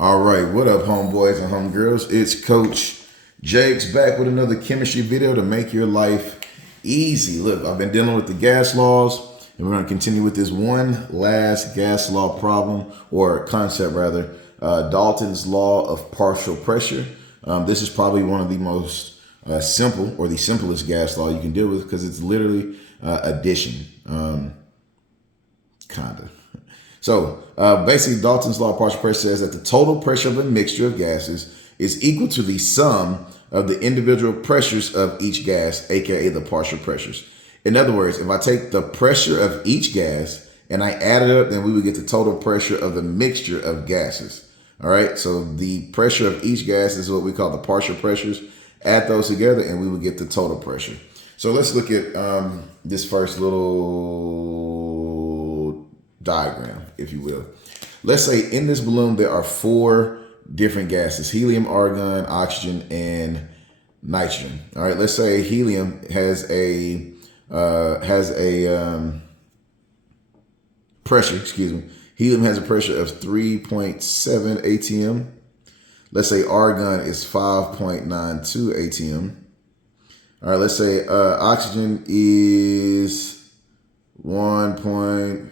All right, what up, homeboys and homegirls? It's Coach Jakes back with another chemistry video to make your life easy. Look, I've been dealing with the gas laws, and we're going to continue with this one last gas law problem, or concept rather, Dalton's law of partial pressure. This is probably one of the most simple, or the simplest gas law you can deal with, because it's literally addition, kind of. So basically, Dalton's law of partial pressure says that the total pressure of a mixture of gases is equal to the sum of the individual pressures of each gas, aka the partial pressures. In other words, if I take the pressure of each gas and I add it up, then we would get the total pressure of the mixture of gases. All right, so the pressure of each gas is what we call the partial pressures. Add those together and we would get the total pressure. So let's look at this first little diagram, if you will. Let's say in this balloon there are four different gases: helium, argon, oxygen, and nitrogen. All right, let's say helium has a pressure, helium has a pressure of 3.7 atm. Let's say argon is 5.92 atm. All right, let's say oxygen is 1.48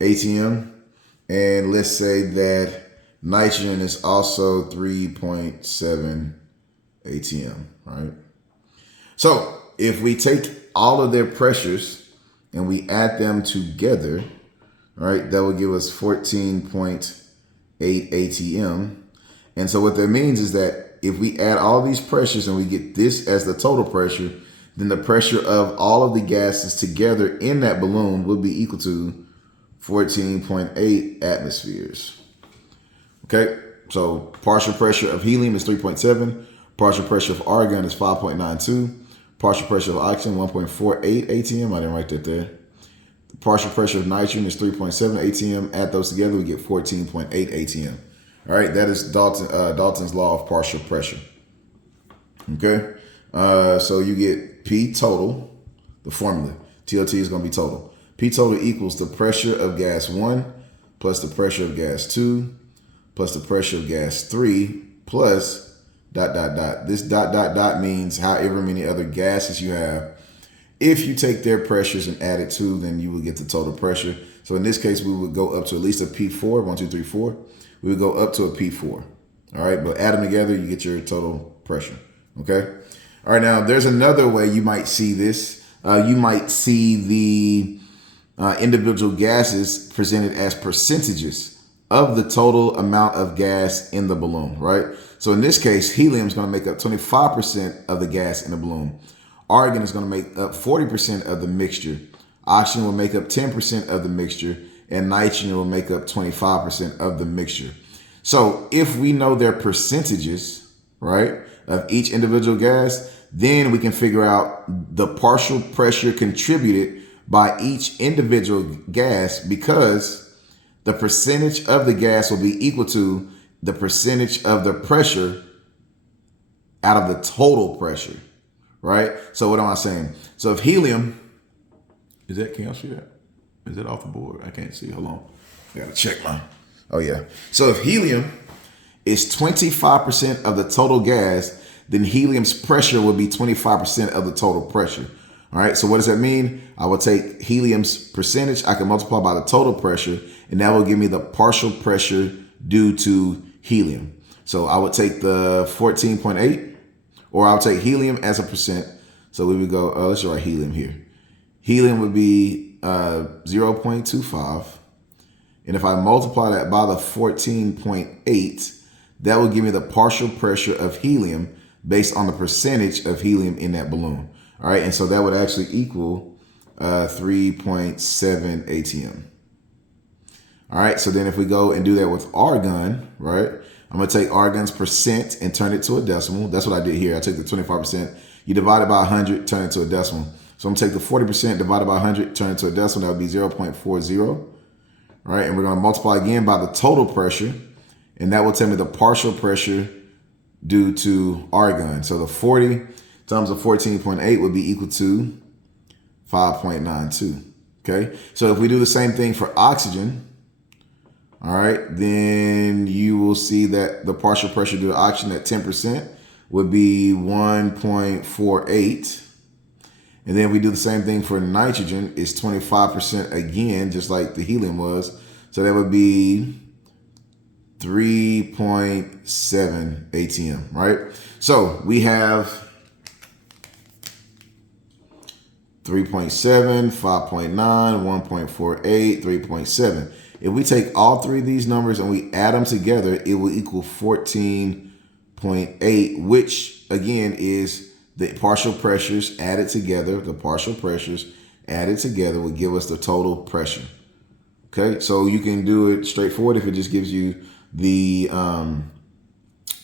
atm, and let's say that nitrogen is also 3.7 atm, right? So if we take all of their pressures and we add them together, right, that will give us 14.8 atm. And so what that means is that if we add all these pressures and we get this as the total pressure, then the pressure of all of the gases together in that balloon will be equal to 14.8 atmospheres. Okay, so partial pressure of helium is 3.7, partial pressure of argon is 5.92, partial pressure of oxygen 1.48 atm. I didn't write that there. The partial pressure of nitrogen is 3.7 atm. Add those together, we get 14.8 atm. All right, that is Dalton's law of partial pressure. Okay, so you get P total, the formula. TLT is going to be total. P total equals the pressure of gas 1 plus the pressure of gas 2 plus the pressure of gas 3 plus ... This ... means however many other gases you have. If you take their pressures and add it to, then you will get the total pressure. So in this case, we would go up to at least a P4, 1, 2, 3, 4. We would go up to a P4. All right, but add them together, you get your total pressure. Okay. All right, now there's another way you might see this. You might see the individual gases presented as percentages of the total amount of gas in the balloon, right? So in this case, helium is going to make up 25% of the gas in the balloon. Argon is going to make up 40% of the mixture. Oxygen will make up 10% of the mixture, and nitrogen will make up 25% of the mixture. So if we know their percentages, right, of each individual gas, then we can figure out the partial pressure contributed by each individual gas, because the percentage of the gas will be equal to the percentage of the pressure out of the total pressure, right? So what am I saying? So if helium, can y'all see that? Is it off the board? I can't see. Hold on. I gotta check mine. Oh yeah. So if helium is 25% of the total gas, then helium's pressure will be 25% of the total pressure. All right. So what does that mean? I will take helium's percentage, I can multiply by the total pressure, and that will give me the partial pressure due to helium. So I would take the 14.8, or I would take helium as a percent. So we would go, let's write helium here. Helium would be 0.25. And if I multiply that by the 14.8, that will give me the partial pressure of helium based on the percentage of helium in that balloon. All right. And so that would actually equal 3.7 atm. All right. So then if we go and do that with argon, right, I'm going to take argon's percent and turn it to a decimal. That's what I did here. I took the 25%. You divide it by 100, turn it to a decimal. So I'm going to take the 40% divided by 100, turn it to a decimal. That would be 0.40. All right. And we're going to multiply again by the total pressure. And that will tell me the partial pressure due to argon. So the 40 times the 14.8 would be equal to 5.92. Okay. So if we do the same thing for oxygen, All right, then you will see that the partial pressure due to oxygen at 10% would be 1.48. And then we do the same thing for nitrogen. It's 25% again, just like the helium was. So that would be 3.7 ATM, right? So we have 3.7, 5.9, 1.48, 3.7. If we take all three of these numbers and we add them together, it will equal 14.8, which again is the partial pressures added together. The partial pressures added together will give us the total pressure. Okay, so you can do it straightforward if it just gives you the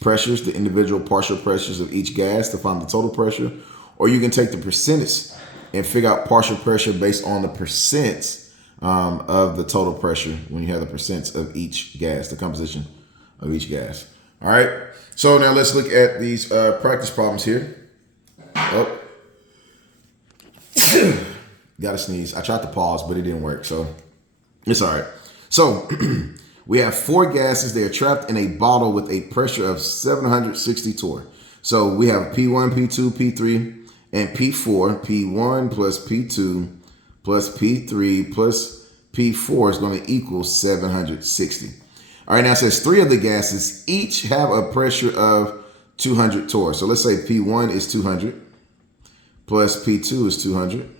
pressures, the individual partial pressures of each gas to find the total pressure, or you can take the percentage and figure out partial pressure based on the percents of the total pressure when you have the percents of each gas, the composition of each gas. All right, so now let's look at these practice problems here. Oh, gotta sneeze. I tried to pause, but it didn't work, so it's all right. So we have four gases. They are trapped in a bottle with a pressure of 760 torr. So we have P1, P2, P3, and P4. P1 plus P2 plus P3 plus P4 is going to equal 760. All right, now it says three of the gases each have a pressure of 200 torr. So let's say P1 is 200, plus P2 is 200,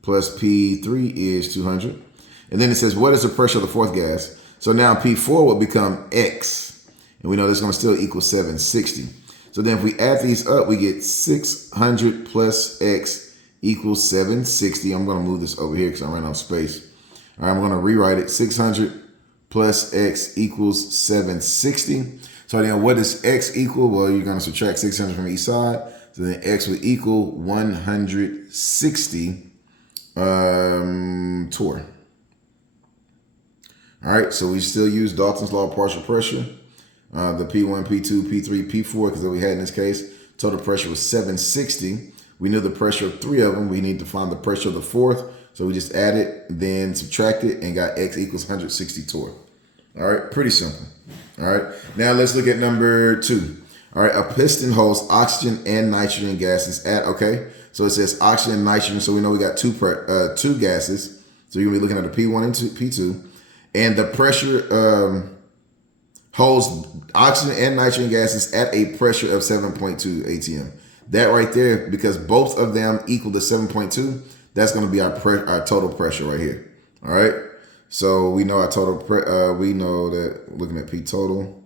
plus P3 is 200. And then it says, what is the pressure of the fourth gas? So now P4 will become X. And we know that's going to still equal 760. So then if we add these up, we get 600 plus X equals 760. I'm going to move this over here because I ran out of space. All right, I'm going to rewrite it. 600 plus X equals 760. So then what does X equal? Well, you're going to subtract 600 from each side. So then X would equal 160 torr. All right, so we still use Dalton's law of partial pressure. The P1, P2, P3, P4, because we had in this case, total pressure was 760. We knew the pressure of three of them. We need to find the pressure of the fourth. So we just add it, then subtract it, and got X equals 160 torr. All right, pretty simple. All right, now let's look at number 2. All right, a piston holds oxygen and nitrogen gases at, okay, so it says oxygen and nitrogen, so we know we got two gases. So you're going to be looking at the P1 and P2. And the pressure holds oxygen and nitrogen gases at a pressure of 7.2 atm. That right there, because both of them equal to 7.2, that's going to be our total pressure right here. All right. So we know our total. We know that looking at P total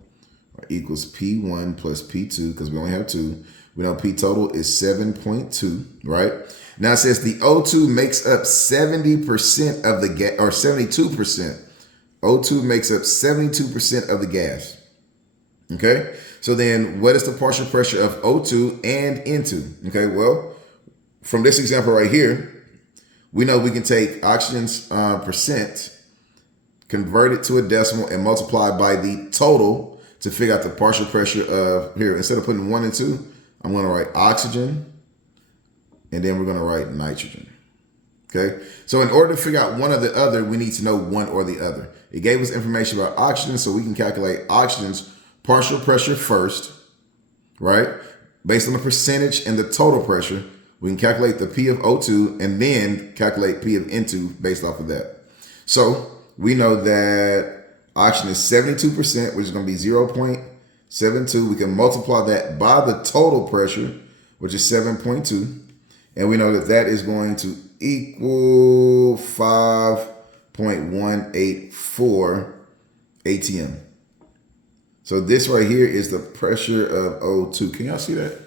equals P1 plus P2 because we only have two. We know P total is 7.2. Right. Now it says the O2 makes up 70% of the gas, or 72%. O2 makes up 72% of the gas. Okay, so then what is the partial pressure of O2 and N2? Okay, well, from this example right here, we know we can take oxygen's percent, convert it to a decimal, and multiply by the total to figure out the partial pressure of, here, instead of putting 1 and 2, I'm going to write oxygen, and then we're going to write nitrogen. Okay, so in order to figure out one or the other, we need to know one or the other. It gave us information about oxygen, so we can calculate oxygen's partial pressure first, right? Based on the percentage and the total pressure, we can calculate the P of O2 and then calculate P of N2 based off of that. So we know that oxygen is 72%, which is going to be 0.72. We can multiply that by the total pressure, which is 7.2. And we know that that is going to equal 5.184 atm. So this right here is the pressure of O2. Can y'all see that?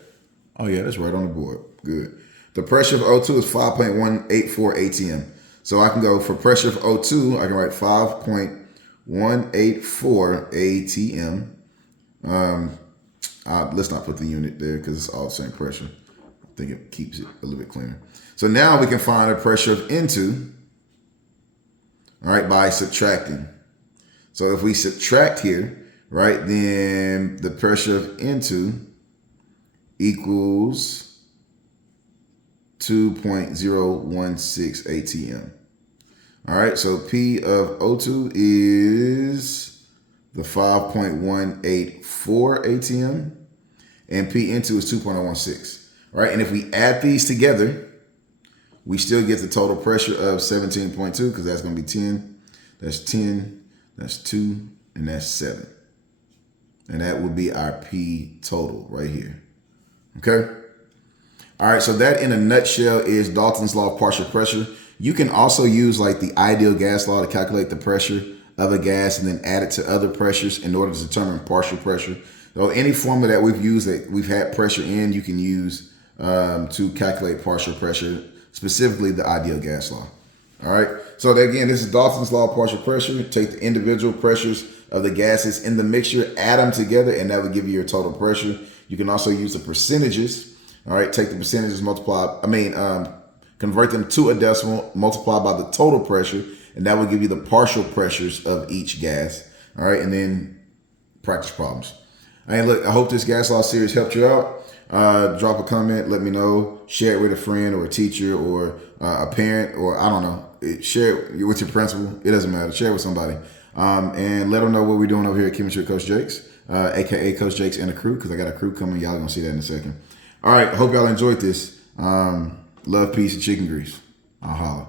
Oh yeah, that's right on the board. Good. The pressure of O2 is 5.184 atm. So I can go for pressure of O2, I can write 5.184 atm. Let's not put the unit there because it's all the same pressure. I think it keeps it a little bit cleaner. So now we can find the pressure of N2, all right, by subtracting. So if we subtract here, right, then the pressure of N2 equals 2.016 atm. All right, so P of O2 is the 5.184 ATM, and P2 is 2.016. All right, and if we add these together, we still get the total pressure of 17.2 because that's going to be 10. That's 10. That's 2. And that's 7. And that would be our P total right here. Okay? All right, so that in a nutshell is Dalton's law of partial pressure. You can also use like the ideal gas law to calculate the pressure of a gas and then add it to other pressures in order to determine partial pressure. So any formula that we've used that we've had pressure in, you can use to calculate partial pressure, specifically the ideal gas law. All right. So again, this is Dalton's law of partial pressure. Take the individual pressures of the gases in the mixture, add them together, and that will give you your total pressure. You can also use the percentages. All right. Take the percentages, convert them to a decimal, multiply by the total pressure, and that will give you the partial pressures of each gas. All right. And then practice problems. Hey, look, I hope this gas law series helped you out. Drop a comment, let me know, share it with a friend or a teacher or a parent, or I don't know, share it with your principal. It doesn't matter. Share it with somebody. And let them know what we're doing over here at Chemistry with Coach Jakes, aka Coach Jakes and the crew, because I got a crew coming. Y'all gonna see that in a second. All right, hope y'all enjoyed this. Love, peace, and chicken grease. I'll holler.